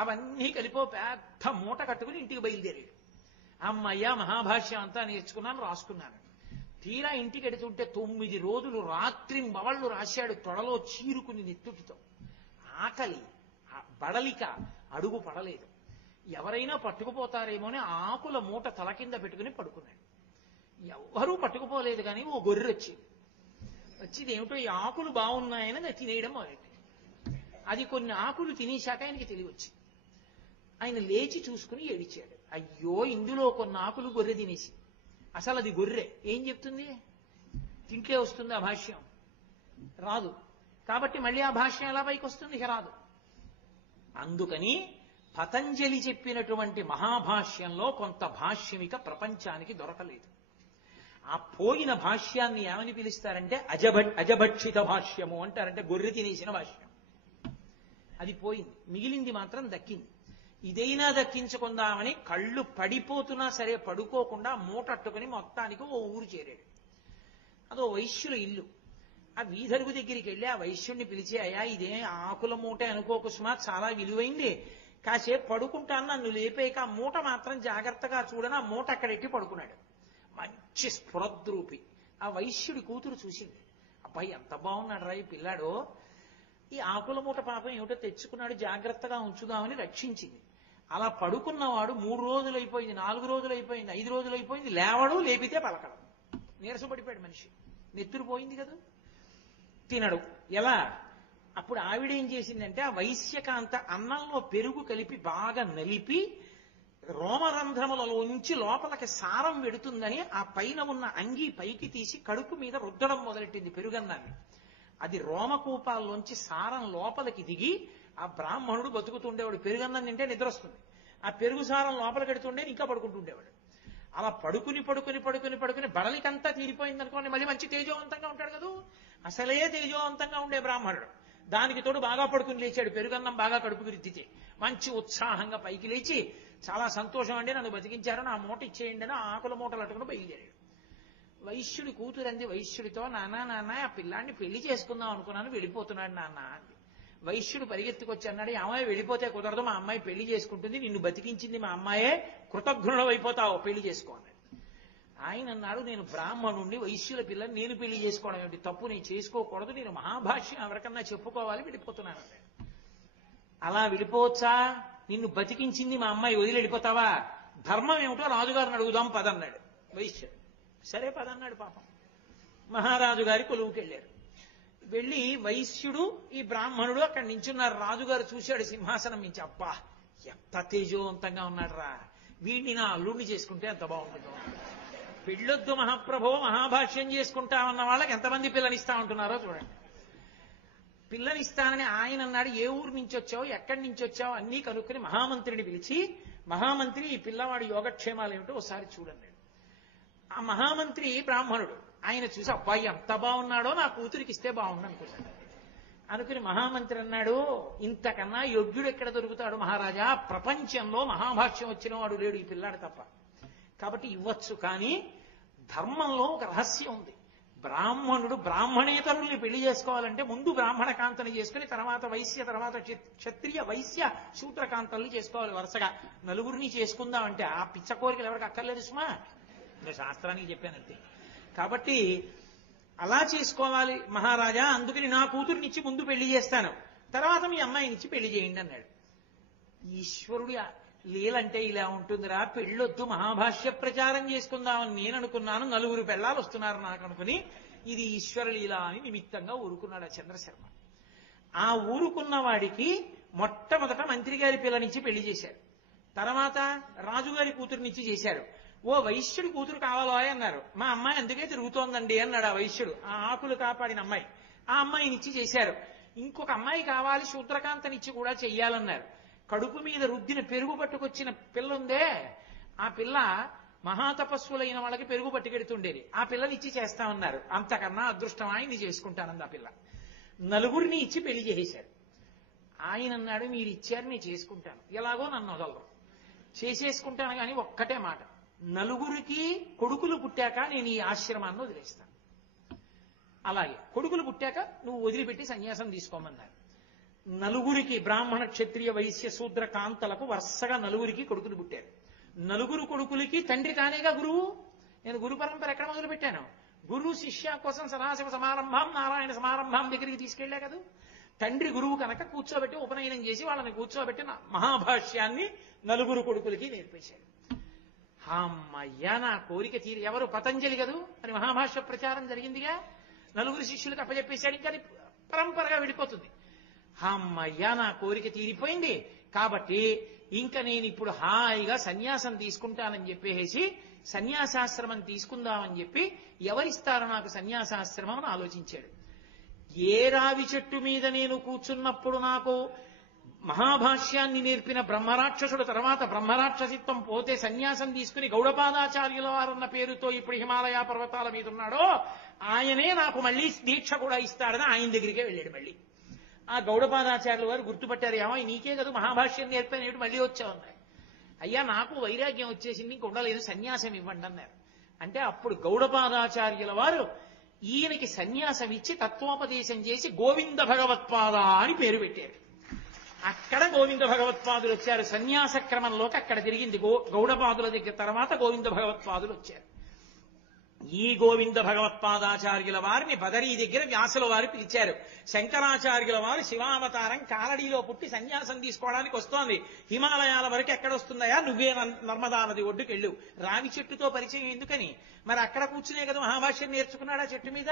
అవన్నీ కలిపో పెద్ద మూట కట్టుకుని ఇంటికి బయలుదేరాడు. అమ్మయ్య మహాభాష్యం అంతా నేర్చుకున్నాను, రాసుకున్నాను. తీరా ఇంటికి ఎడుతుంటే 9 రోజులు రాత్రింబవళ్ళు రాశాడు, తొడలో చీరుకుని నెత్తుటితో. ఆకలి బడలిక అడుగు పడలేదు. ఎవరైనా పట్టుకుపోతారేమో అని ఆకుల మూట తల కింద పెట్టుకుని పడుకున్నాడు. ఎవ్వరూ పట్టుకుపోలేదు, కానీ ఓ గొర్రె వచ్చింది. వచ్చింది ఏమిటో ఈ ఆకులు బాగున్నాయని తినేయడం మొదలెట్టింది. అది కొన్ని ఆకులు తినేశాక ఆయనకి తెలివి వచ్చింది. ఆయన లేచి చూసుకుని ఏడిచాడు, అయ్యో ఇందులో కొన్ని ఆకులు గొర్రె తినేసి. అసలు అది గొర్రె ఏం చెప్తుంది? తింటే వస్తుంది ఆ భాష్యం? రాదు. కాబట్టి మళ్ళీ ఆ భాష్యం ఎలా పైకి వస్తుంది? ఇక రాదు. అందుకని పతంజలి చెప్పినటువంటి మహాభాష్యంలో కొంత భాష్యమిక ప్రపంచానికి దొరకలేదు. ఆ పోయిన భాష్యాన్ని ఏమని పిలుస్తారంటే అజభక్షిత భాష్యము అంటారంటే గొర్రె తినేసిన భాష్యం. అది పోయింది, మిగిలింది మాత్రం దక్కింది. ఇదైనా దక్కించుకుందామని కళ్ళు పడిపోతున్నా సరే పడుకోకుండా మూటట్టుకుని మొత్తానికి ఓ ఊరు చేరాడు. అదో వైశ్యుల ఇల్లు. ఆ వీధరుగు దగ్గరికి వెళ్ళి ఆ వైశ్యుడిని పిలిచి, అయ్యా ఇదే ఆకుల మూట అనుకోకు సుమా, చాలా విలువైంది, కాసేపు పడుకుంటాను, నన్ను లేపేక ఆ మూట మాత్రం జాగ్రత్తగా చూడని ఆ మూట అక్కడెట్టి పడుకున్నాడు. మంచి స్ఫురద్రూపి. ఆ వైశ్యుడి కూతురు చూసింది, అబ్బాయి ఎంత బాగున్నాడు రా ఈ పిల్లాడు, ఈ ఆకుల మూట పాపం ఏమిటో తెచ్చుకున్నాడు, జాగ్రత్తగా ఉంచుదామని రక్షించింది. అలా పడుకున్నవాడు 3 రోజులైపోయింది, 4 రోజులైపోయింది, 5 రోజులైపోయింది, లేవడు, లేపితే పలకడం. నీరసపడిపోయాడు మనిషి, నెత్తురు పోయింది కదా. తినడు. ఎలా? అప్పుడు ఆవిడేం చేసిందంటే ఆ వైశ్యకాంత అన్నంలో పెరుగు కలిపి బాగా నలిపి రోమరంధ్రములలో ఉంచి లోపలికి సారం వెడుతుందని ఆ పైన ఉన్న అంగీ పైకి తీసి కడుపు మీద రుద్దడం మొదలెట్టింది పెరుగన్నాన్ని. అది రోమకూపాల్లోంచి సారం లోపలికి దిగి ఆ బ్రాహ్మణుడు బతుకుతుండేవాడు. పెరుగన్నం తింటే నిద్ర వస్తుంది, ఆ పెరుగు సారం లోపలికి ఎడుతుండే ఇంకా పడుకుంటుండేవాడు. అలా పడుకుని పడుకుని పడుకుని పడుకుని బడలికంతా తీరిపోయింది అనుకోండి, మళ్ళీ మంచి తేజోవంతంగా ఉంటాడు కదా. అసలే తేజోవంతంగా ఉండే బ్రాహ్మణుడు దానికి తోడు బాగా పడుకుని లేచాడు, పెరుగన్నం బాగా కడుపుకి రుద్దితే మంచి ఉత్సాహంగా పైకి లేచి, చాలా సంతోషం అండి నన్ను బతికించారు, నా మూట ఇచ్చేయండి అని ఆకుల మూటలు అట్టుకుని బయలుదేరాడు. వైశ్యుడి కూతురంది వైశ్యుడితో, నాన్న ఆ పిల్లాన్ని పెళ్లి చేసుకుందాం అనుకున్నాను, వెళ్ళిపోతున్నాడు నాన్న అంది. వైశ్యుడు పరిగెత్తుకొచ్చి అన్నాడు, అమ్మాయి వెళ్ళిపోతే కుదరదు, మా అమ్మాయి పెళ్లి చేసుకుంటుంది, నిన్ను బతికించింది మా అమ్మాయే, కృతజ్ఞుడు అయిపోతావు, పెళ్లి చేసుకో అన్నాడు. ఆయన అన్నాడు, నేను బ్రాహ్మణుణ్ణి, వైశ్యుల పిల్లని నేను పెళ్లి చేసుకోవడం ఏమిటి, తప్పు నేను చేసుకోకూడదు, నేను మహాభాష్యం ఎవరికన్నా చెప్పుకోవాలి, వెళ్ళిపోతున్నాను అన్నాడు. అలా వెళ్ళిపోవచ్చా? నిన్ను బతికించింది మా అమ్మాయి, వదిలి వెళ్ళిపోతావా? ధర్మం ఏమిటో రాజుగారిని అడుగుదాం పదన్నాడు వైశ్యుడు. సరే పదన్నాడు. పాపం మహారాజు గారి కొలువుకి వెళ్ళారు. వెళ్ళి వైశ్యుడు ఈ బ్రాహ్మణుడు అక్కడ నించున్నారు. రాజుగారు చూశాడు సింహాసనం నుంచి, అబ్బా ఎంత తేజోవంతంగా ఉన్నాడురా, వీడిని నా అల్లుడిని చేసుకుంటే ఎంత బాగుంటుందో. పెళ్ళొద్దు మహాప్రభో మహాభాష్యం చేసుకుంటామన్న వాళ్ళకి ఎంతమంది పిల్లనిస్తా ఉంటున్నారో చూడండి. పిల్లనిస్తానని ఆయన అన్నాడు. ఏ ఊరు నుంచి వచ్చావు, ఎక్కడి నుంచి వచ్చావు అన్నీ కనుక్కుని మహామంత్రిని పిలిచి, మహామంత్రి ఈ పిల్లవాడి యోగక్షేమాలు ఏమిటో ఒకసారి చూడన్నాడు. ఆ మహామంత్రి బ్రాహ్మణుడు. ఆయన చూసి అబ్బాయి ఎంత బాగున్నాడో నా కూతురికి ఇస్తే బాగుండు అనుకున్నాడు. అనుకుని మహామంత్రి అన్నాడు, ఇంతకన్నా యోగ్యుడు ఎక్కడ దొరుకుతాడు మహారాజా, ప్రపంచంలో మహాభాష్యం వచ్చిన వాడు లేడు ఈ పిల్లాడు తప్ప, కాబట్టి ఇవ్వచ్చు. కానీ ధర్మంలో ఒక రహస్యం ఉంది. బ్రాహ్మణుడు బ్రాహ్మణేతరుల్ని పెళ్లి చేసుకోవాలంటే ముందు బ్రాహ్మణ కాంతని చేసుకుని తర్వాత వైశ్య, తర్వాత క్షత్రియ వైశ్య శూద్ర కాంతల్ని చేసుకోవాలి వరుసగా. నలుగురిని చేసుకుందామంటే ఆ పిచ్చ కోరికలు ఎవరికి అక్కర్లేదు సుమా, నేను శాస్త్రానికి చెప్పానంతే. కాబట్టి అలా చేసుకోవాలి మహారాజా, అందుకని నా కూతురునిచ్చి ముందు పెళ్లి చేస్తాను, తర్వాత మీ అమ్మాయినిచ్చి పెళ్లి చేయండి అన్నాడు. ఈశ్వరుడు లీలంటే ఇలా ఉంటుందిరా, పెళ్ళొద్దు మహాభాష్య ప్రచారం చేసుకుందామని నేను అనుకున్నాను, నలుగురు పెళ్ళాలు వస్తున్నారు నాకు అనుకుని, ఇది ఈశ్వర లీల అని నిమిత్తంగా ఊరుకున్నాడు ఆ చంద్రశర్మ. ఆ ఊరుకున్న వాడికి మొట్టమొదట మంత్రి గారి పిల్లనిచ్చి పెళ్లి చేశారు, తర్వాత రాజుగారి కూతురునిచ్చి చేశారు. ఓ వైశ్యుడి కూతురు కావాలో అన్నారు. మా అమ్మాయి అందుకే తిరుగుతోందండి అన్నాడు ఆ వైశ్యుడు, ఆ ఆకులు కాపాడిన అమ్మాయి. ఆ అమ్మాయినిచ్చి చేశారు. ఇంకొక అమ్మాయి కావాలి శూద్రకాంతనిచ్చి కూడా చెయ్యాలన్నారు. కడుపు మీద రుద్దిన పెరుగు పట్టుకొచ్చిన పిల్ల ఉందే, ఆ పిల్ల మహాతపస్సులైన వాళ్ళకి పెరుగు పట్టుకెడుతుండేది, ఆ పిల్లనిచ్చి చేస్తామన్నారు. అంతకన్నా అదృష్టం ఆయన్ని చేసుకుంటానంది ఆ పిల్ల. నలుగురిని ఇచ్చి పెళ్లి చేసేశారు. ఆయన అన్నాడు, మీరు ఇచ్చారు నేను చేసుకుంటాను, ఎలాగో నన్ను వదలరు, చేసేసుకుంటాను. కానీ ఒక్కటే మాట, నలుగురికి కొడుకులు పుట్టాక నేను ఈ ఆశ్రమాన్ని వదిలేస్తాను. అలాగే కొడుకులు పుట్టాక నువ్వు వదిలిపెట్టి సన్యాసం తీసుకోమన్నారు. నలుగురికి బ్రాహ్మణ క్షత్రియ వైశ్య శూద్ర కాంతలకు వరుసగా నలుగురికి కొడుకులు పుట్టారు. నలుగురు కొడుకులకి తండ్రి తానేగా గురువు. నేను గురు పరంపర ఎక్కడ మొదలు పెట్టాను? గురువు శిష్య కోసం సదాశివ సమారంభం నారాయణ సమారంభం దగ్గరికి తీసుకెళ్లే కదా. తండ్రి గురువు కనుక కూర్చోబెట్టి ఉపనయనం చేసి వాళ్ళని కూర్చోబెట్టి మహాభాష్యాన్ని నలుగురు కొడుకులకి నేర్పేశాడు. అమ్మయ్యా నా కోరిక తీరి. ఎవరు? పతంజలి కదూ, మరి మహాభాష్య ప్రచారం జరిగిందిగా, నలుగురు శిష్యులకు అప్పచెప్పేశాడు, ఇంకా పరంపరగా వెళ్ళిపోతుంది. అమ్మయ్యా నా కోరిక తీరిపోయింది, కాబట్టి ఇంకా నేను ఇప్పుడు హాయిగా సన్యాసం తీసుకుంటానని చెప్పేసి సన్యాసాశ్రమం తీసుకుందామని చెప్పి, ఎవరిస్తారో నాకు సన్యాసాశ్రమం అని ఆలోచించాడు. ఏ రావి చెట్టు మీద నేను కూర్చున్నప్పుడు నాకు మహాభాష్యాన్ని నేర్పిన బ్రహ్మరాక్షసుడు తర్వాత బ్రహ్మరాక్షసిత్వం పోతే సన్యాసం తీసుకుని గౌడపాదాచార్యుల వారన్న పేరుతో ఇప్పుడు హిమాలయ పర్వతాల మీద ఉన్నాడో ఆయనే నాకు మళ్ళీ దీక్ష కూడా ఇస్తాడని ఆయన దగ్గరికే వెళ్ళాడు. మళ్ళీ ఆ గౌడపాదాచార్యుల వారు గుర్తుపట్టారు, ఏమో నీకే కదా మహాభాష్యం నేర్పాను, మళ్ళీ వచ్చావన్నాడు. అయ్యా నాకు వైరాగ్యం వచ్చేసింది, ఇంక ఉండలేదు, సన్యాసం ఇవ్వండి అన్నారు. అంటే అప్పుడు గౌడపాదాచార్యుల వారు ఈయనకి సన్యాసం ఇచ్చి తత్వోపదేశం చేసి గోవింద భగవత్పాద అని పేరు పెట్టారు. అక్కడ గోవింద భగవత్పాదులు వచ్చారు. సన్యాస క్రమంలోకి అక్కడ తిరిగింది. గౌడపాదుల దగ్గర తర్వాత గోవింద భగవత్పాదులు వచ్చారు. ఈ గోవింద భగవత్పాదాచార్యుల వారిని బదరీ దగ్గర వ్యాసుల వారు పిలిచారు. శంకరాచార్యుల వారు శివావతారం కాలడీలో పుట్టి సన్యాసం తీసుకోవడానికి వస్తోంది. హిమాలయాల వరకు ఎక్కడొస్తుందయా, నువ్వే నర్మదా నది ఒడ్డుకెళ్ళు. రావి చెట్టుతో పరిచయం ఎందుకని? మరి అక్కడ కూర్చునే కదా మహాభాష్యం నేర్చుకున్నాడు ఆ చెట్టు మీద.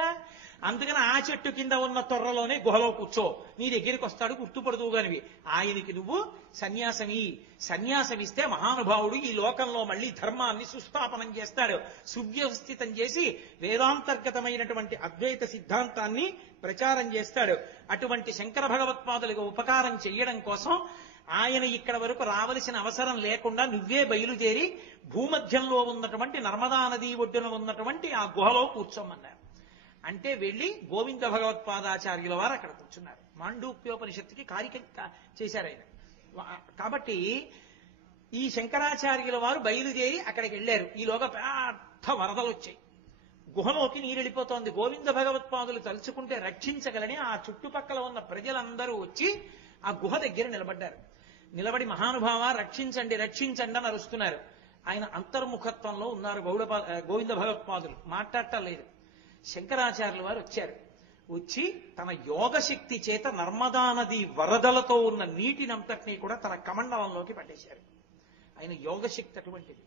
అందుకని ఆ చెట్టు కింద ఉన్న తొర్రలోనే గుహలో కూర్చో, నీ దగ్గరికి వస్తాడు, గుర్తుపడుతూగానివి. ఆయనకి నువ్వు సన్యాసమిస్తే మహానుభావుడు ఈ లోకంలో మళ్ళీ ధర్మాన్ని సుస్థాపనం చేస్తాడు, సువ్యవస్థితం చేసి వేదాంతర్గతమైనటువంటి అద్వైత సిద్ధాంతాన్ని ప్రచారం చేస్తాడు. అటువంటి శంకర భగవత్పాదులకు ఉపకారం చెయ్యడం కోసం ఆయన ఇక్కడ వరకు రావలసిన అవసరం లేకుండా నువ్వే బయలుదేరి భూమధ్యంలో ఉన్నటువంటి నర్మదా నదీ ఒడ్డున ఉన్నటువంటి ఆ గుహలో కూర్చోమన్నారు. అంటే వెళ్లి గోవింద భగవత్పాదాచార్యుల వారు అక్కడ కూర్చున్నారు. మాండూక్యోపనిషత్తుకి కారిక చేశారు ఆయన. కాబట్టి ఈ శంకరాచార్యుల వారు బయలుదేరి అక్కడికి వెళ్ళారు. ఈలోగా పెద్ద వరదలు వచ్చాయి, గుహలోకి నీరు వెళ్ళిపోతోంది. గోవింద భగవత్పాదులు తలుచుకుంటే రక్షించగలని ఆ చుట్టుపక్కల ఉన్న ప్రజలందరూ వచ్చి ఆ గుహ దగ్గర నిలబడ్డారు. నిలబడి మహానుభావ రక్షించండి రక్షించండి అని అరుస్తున్నారు. ఆయన అంతర్ముఖత్వంలో ఉన్నారు. గోవింద భగవత్పాదులు మాట్లాడటం లేదు. శంకరాచార్యుల వారు వచ్చారు. వచ్చి తన యోగశక్తి చేత నర్మదా నది వరదలతో ఉన్న నీటినంతటినీ కూడా తన కమండలంలోకి పట్టేశారు. ఆయన యోగశక్తి అటువంటిది.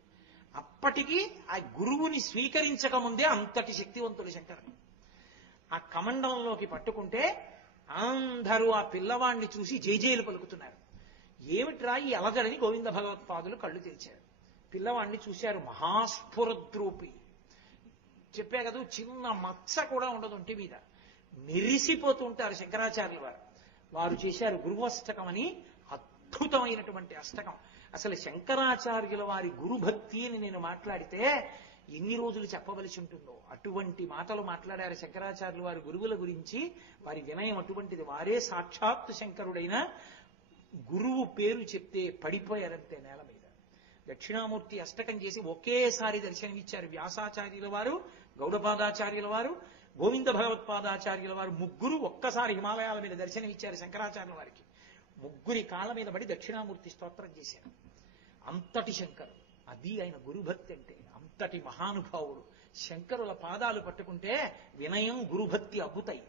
అప్పటికి ఆ గురువుని స్వీకరించక ముందే అంతటి శక్తివంతుడు శంకరుడు. ఆ కమండలంలోకి పట్టుకుంటే అందరూ ఆ పిల్లవాడిని చూసి జైజేలు పలుకుతున్నారు. ఏమిట్రా ఈ అలజడిని గోవింద భగవత్పాదులు కళ్ళు తెరిచారు. పిల్లవాడిని చూశారు, మహాస్ఫురద్రూపి. చెప్పా కదా, చిన్న మచ్చ కూడా ఉండదు ఒంటి మీద, మెరిసిపోతూ ఉంటారు శంకరాచార్యుల వారు. వారు చేశారు గురువష్టకం అని అద్భుతమైనటువంటి అష్టకం. అసలు శంకరాచార్యుల వారి గురుభక్తి అని నేను మాట్లాడితే ఎన్ని రోజులు చెప్పవలసి ఉంటుందో అటువంటి మాటలు మాట్లాడారు శంకరాచార్యుల వారి గురువుల గురించి. వారి వినయం అటువంటిది. వారే సాక్షాత్తు శంకరుడైన గురువు పేరు చెప్తే పడిపోయారంతే నేల మీద. దక్షిణామూర్తి అష్టకం చేసి ఒకేసారి దర్శనమిచ్చారు వ్యాసాచార్యుల వారు, గౌడపాదాచార్యుల వారు, గోవింద భగవత్పాదాచార్యుల వారు. ముగ్గురు ఒక్కసారి హిమాలయాల మీద దర్శనమిచ్చారు శంకరాచార్యుల వారికి. ముగ్గురి కాళ్ళ మీద పడి దక్షిణామూర్తి స్తోత్రం చేశారు. అంతటి శంకరుడు. అది ఆయన గురుభక్తి అంటే. అంతటి మహానుభావుడు. శంకరుల పాదాలు పట్టుకుంటే వినయం గురుభక్తి అబ్బుతాయి.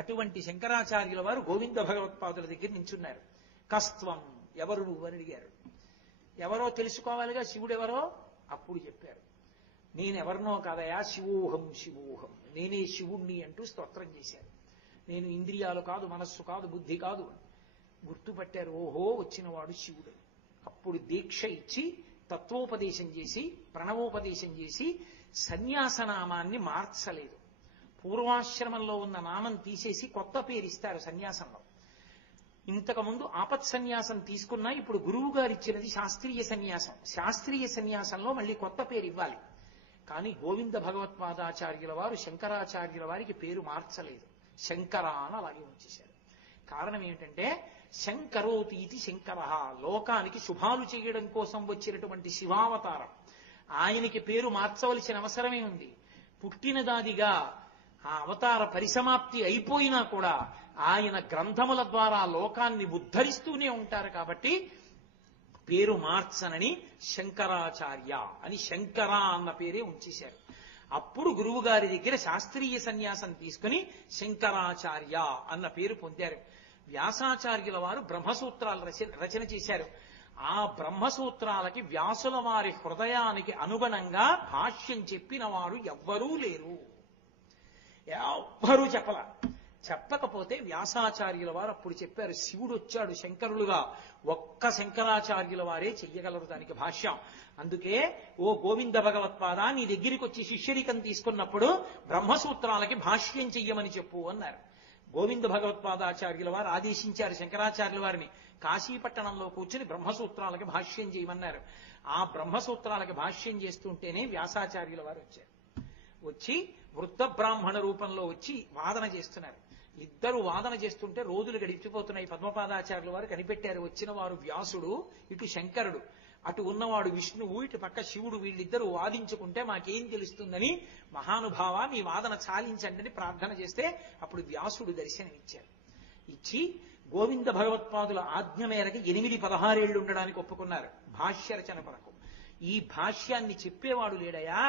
అటువంటి శంకరాచార్యుల వారు గోవింద భగవత్పాదుల దగ్గర నించున్నారు. కస్త్వం, ఎవరు నువ్వు అని అడిగారు. ఎవరో తెలుసుకోవాలిగా, శివుడెవరో. అప్పుడు చెప్పారు, నేనెవరినో కాదయా, శివోహం శివోహం, నేనే శివుణ్ణి అంటూ స్తోత్రం చేశారు. నేను ఇంద్రియాలు కాదు, మనస్సు కాదు, బుద్ధి కాదు. గుర్తుపట్టారు, ఓహో వచ్చినవాడు శివుడు. అప్పుడు దీక్ష ఇచ్చి తత్వోపదేశం చేసి ప్రణవోపదేశం చేసి సన్యాసనామాన్ని మార్చలేదు. పూర్వాశ్రమంలో ఉన్న నామం తీసేసి కొత్త పేరు ఇస్తారు సన్యాసంలో. ఇంతకుముందు ఆపత్ సన్యాసం తీసుకున్నా ఇప్పుడు గురువు గారు ఇచ్చినది శాస్త్రీయ సన్యాసం. శాస్త్రీయ సన్యాసంలో మళ్ళీ కొత్త పేరు ఇవ్వాలి. కానీ గోవింద భగవత్పాదాచార్యుల వారు శంకరాచార్యుల వారికి పేరు మార్చలేదు. శంకర అని అలాగే ఉంచేశారు. కారణం ఏమిటంటే శంకరోతి ఇది శంకర, లోకానికి శుభాలు చేయడం కోసం వచ్చినటువంటి శివావతారం. ఆయనకి పేరు మార్చవలసిన అవసరమే ఉంది. పుట్టినదాదిగా ఆ అవతార పరిసమాప్తి అయిపోయినా కూడా ఆయన గ్రంథముల ద్వారా లోకాన్ని ఉద్ధరిస్తూనే ఉంటారు. కాబట్టి పేరు మార్చనని శంకరాచార్య అని శంకర అన్న పేరే ఉంచేశారు. అప్పుడు గురువు గారి దగ్గర శాస్త్రీయ సన్యాసం తీసుకుని శంకరాచార్య అన్న పేరు పొందారు. వ్యాసాచార్యుల వారు బ్రహ్మసూత్రాలు రచన చేశారు. ఆ బ్రహ్మసూత్రాలకి వ్యాసుల వారి హృదయానికి అనుగుణంగా భాష్యం చెప్పిన వారు ఎవ్వరూ లేరు. ఎవ్వరూ చెప్పకపోతే వ్యాసాచార్యుల వారు అప్పుడు చెప్పారు, శివుడు వచ్చాడు శంకరులుగా, ఒక్క శంకరాచార్యుల వారే చెయ్యగలరు దానికి భాష్యం. అందుకే ఓ గోవింద భగవత్పాద, నీ దగ్గరికి వచ్చి శిష్యరికం తీసుకున్నప్పుడు బ్రహ్మసూత్రాలకి భాష్యం చెయ్యమని చెప్పు అన్నారు. గోవింద భగవత్పాదాచార్యుల వారు ఆదేశించారు శంకరాచార్యుల వారిని. కాశీపట్టణంలో కూర్చుని బ్రహ్మసూత్రాలకి భాష్యం చేయమన్నారు. ఆ బ్రహ్మసూత్రాలకి భాష్యం చేస్తుంటేనే వ్యాసాచార్యుల వారు వచ్చారు. వచ్చి వృద్ధ బ్రాహ్మణ రూపంలో వచ్చి వాదన చేస్తున్నారు. ఇద్దరు వాదన చేస్తుంటే రోజులు గడిచిపోతున్నాయి. పద్మపాదాచార్యుల వారు కనిపెట్టారు, వచ్చిన వారు వ్యాసుడు, ఇటు శంకరుడు, అటు ఉన్నవాడు విష్ణువు, ఇటు పక్క శివుడు, వీళ్ళిద్దరూ వాదించుకుంటే మాకేం తెలుస్తుందని, మహానుభావ మీ వాదన చాలించండి అని ప్రార్థన చేస్తే అప్పుడు వ్యాసుడు దర్శనమిచ్చారు. ఇచ్చి గోవింద భగవత్పాదుల ఆజ్ఞ మేరకు 8-16 ఏళ్లు ఉండడానికి ఒప్పుకున్నారు భాష్య రచన కొరకు. ఈ భాష్యాన్ని చెప్పేవాడు లేడయా,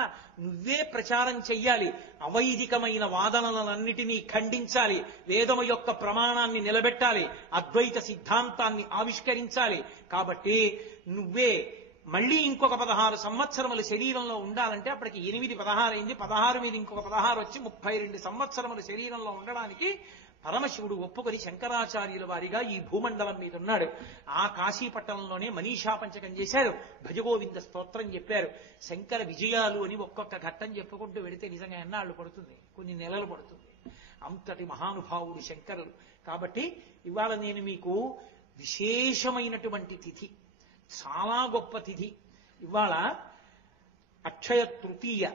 నువ్వే ప్రచారం చెయ్యాలి, అవైదికమైన వాదనలన్నిటినీ ఖండించాలి, వేదము యొక్క ప్రమాణాన్ని నిలబెట్టాలి, అద్వైత సిద్ధాంతాన్ని ఆవిష్కరించాలి. కాబట్టి నువ్వే మళ్ళీ ఇంకొక 16 సంవత్సరములు శరీరంలో ఉండాలంటే అప్పటికి 8-16 అయింది, 16 మీద ఇంకొక 16 వచ్చి 32 సంవత్సరములు శరీరంలో ఉండడానికి పరమశివుడు ఒప్పుకొని శంకరాచార్యుల వారిగా ఈ భూమండలం మీద ఉన్నాడు. ఆ కాశీపట్టణంలోనే మనీషా పంచకం చేశారు, భజగోవింద స్తోత్రం చెప్పారు. శంకర విజయాలు అని ఒక్కొక్క ఘట్టం చెప్పుకుంటూ వెడితే నిజంగా ఎన్నాళ్ళు పడుతుంది, కొన్ని నెలలు పడుతుంది. అంతటి మహానుభావుడు శంకరుడు. కాబట్టి ఇవాళ నేను మీకు విశేషమైనటువంటి తిథి, చాలా గొప్ప తిథి. ఇవాళ అక్షయ తృతీయ.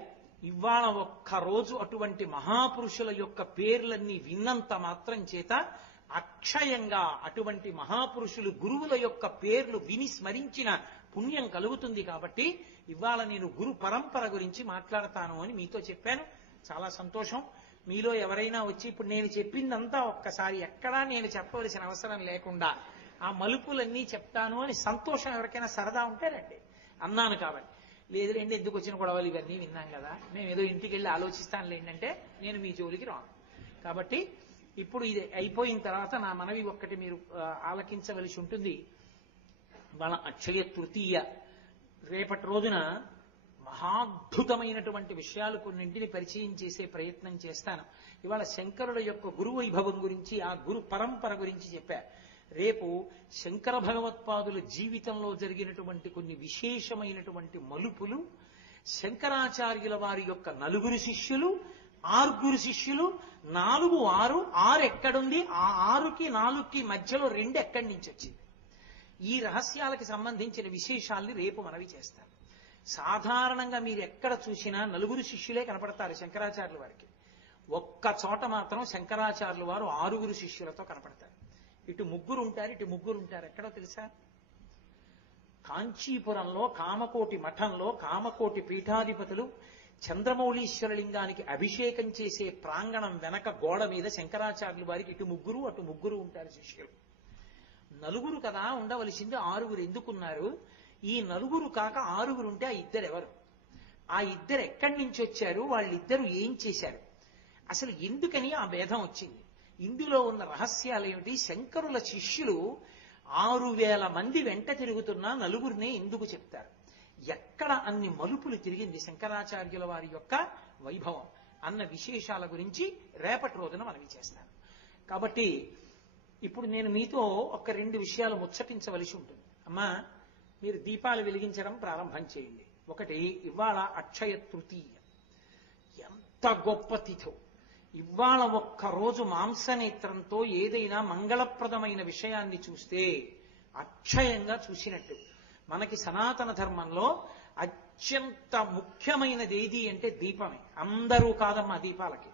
ఇవాళ ఒక్కరోజు అటువంటి మహాపురుషుల యొక్క పేర్లన్నీ విన్నంత మాత్రం చేత అక్షయంగా అటువంటి మహాపురుషులు గురువుల యొక్క పేర్లు విని స్మరించిన పుణ్యం కలుగుతుంది. కాబట్టి ఇవాళ నేను గురు పరంపర గురించి మాట్లాడతాను అని మీతో చెప్పాను. చాలా సంతోషం. మీలో ఎవరైనా వచ్చి ఇప్పుడు నేను చెప్పిందంతా ఒక్కసారి ఎక్కడా నేను చెప్పవలసిన అవసరం లేకుండా ఆ మలుపులన్నీ చెప్తాను అని సంతోషం ఎవరికైనా సరదా ఉంటే రండి అన్నాను. కాబట్టి లేదు రండి, ఎందుకు వచ్చిన గొడవలు ఇవన్నీ విన్నాం కదా, మేము ఏదో ఇంటికి వెళ్ళి ఆలోచిస్తాను ఏంటంటే నేను మీ జోలికి రాను. కాబట్టి ఇప్పుడు ఇది అయిపోయిన తర్వాత నా మనవి ఒక్కటి మీరు ఆలకించవలసి ఉంటుంది. మన అక్షయ తృతీయ రేపటి రోజున మహాద్భుతమైనటువంటి విషయాలు కొన్నింటిని పరిచయం చేసే ప్రయత్నం చేస్తాను. ఇవాళ శంకరుల యొక్క గురు వైభవం గురించి, ఆ గురు పరంపర గురించి చెప్పా. రేపు శంకర భగవత్పాదుల జీవితంలో జరిగినటువంటి కొన్ని విశేషమైనటువంటి మలుపులు, శంకరాచార్యుల వారి యొక్క 4 శిష్యులు, 6 శిష్యులు, 4, 6 ఎక్కడుంది, ఆ 6కి 4కి మధ్యలో 2 ఎక్కడి నుంచి వచ్చింది, ఈ రహస్యాలకి సంబంధించిన విశేషాల్ని రేపు మనవి చేస్తాను. సాధారణంగా మీరు ఎక్కడ చూసినా 4 శిష్యులే కనపడతారు శంకరాచార్యుల వారికి. ఒక్క చోట మాత్రం శంకరాచార్యుల వారు 6 శిష్యులతో కనపడతారు. ఇటు 3 ఉంటారు, ఇటు 3 ఉంటారు. ఎక్కడో తెలుసా? కాంచీపురంలో కామకోటి మఠంలో కామకోటి పీఠాధిపతులు చంద్రమౌళీశ్వర లింగానికి అభిషేకం చేసే ప్రాంగణం వెనక గోడ మీద శంకరాచార్యుల వారికి ఇటు 3 అటు 3 ఉంటారు శిష్యులు. 4 కదా ఉండవలసింది, 6 ఎందుకున్నారు? ఈ 4 కాక 6 ఉంటే ఆ 2 ఎవరు? ఆ 2 ఎక్కడి నుంచి వచ్చారు? వాళ్ళిద్దరూ ఏం చేశారు? అసలు ఎందుకని ఆ భేదం వచ్చింది? ఇందులో ఉన్న రహస్యాలు ఏమిటి? శంకరుల శిష్యులు 6000 మంది వెంట తిరుగుతున్న 4 ఎందుకు చెప్తారు? ఎక్కడ అన్ని మలుపులు తిరిగింది శంకరాచార్యుల వారి యొక్క వైభవం అన్న విశేషాల గురించి రేపటి రోజున మనవి చేస్తాను. కాబట్టి ఇప్పుడు నేను మీతో ఒక 2 విషయాలు ముచ్చటించవలసి ఉంటుంది. అమ్మా, మీరు దీపాలు వెలిగించడం ప్రారంభం చేయండి. ఒకటి, ఇవాళ అక్షయ తృతీయ. ఎంత గొప్ప తిథో! ఇవాళ ఒక్కరోజు మాంసనేత్రంతో ఏదైనా మంగళప్రదమైన విషయాన్ని చూస్తే అక్షయంగా చూసినట్టు. మనకి సనాతన ధర్మంలో అత్యంత ముఖ్యమైనది ఏది అంటే దీపమే. అందరూ కాదమ్మా దీపాలకి.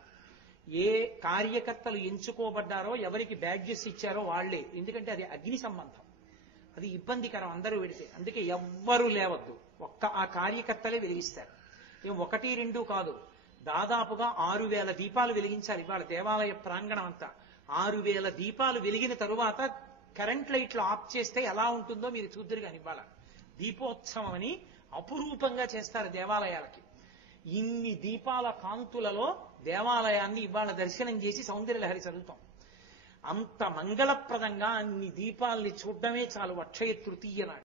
ఏ కార్యకర్తలు ఎంచుకోబడ్డారో, ఎవరికి బ్యాడ్జెస్ ఇచ్చారో వాళ్లే. ఎందుకంటే అది అగ్ని సంబంధం, అది ఇబ్బందికరం అందరూ పెడితే. అందుకే ఎవ్వరూ లేవద్దు, ఒక్క ఆ కార్యకర్తలే వెలిగిస్తారు. ఏం 1, 2 కాదు, దాదాపుగా 6000 దీపాలు వెలిగించాలి ఇవాళ దేవాలయ ప్రాంగణం అంతా. 6000 దీపాలు వెలిగిన తరువాత కరెంట్ లైట్లు ఆఫ్ చేస్తే ఎలా ఉంటుందో మీరు చూద్దరు. కానీ ఇవాళ దీపోత్సవం అని అపురూపంగా చేస్తారు దేవాలయాలకి. ఇన్ని దీపాల కాంతులలో దేవాలయాన్ని ఇవాళ దర్శనం చేసి సౌందర్యలహరి చదువుతాం. అంత మంగళప్రదంగా అన్ని దీపాల్ని చూడడమే చాలు అక్షయ తృతీయ నాడు.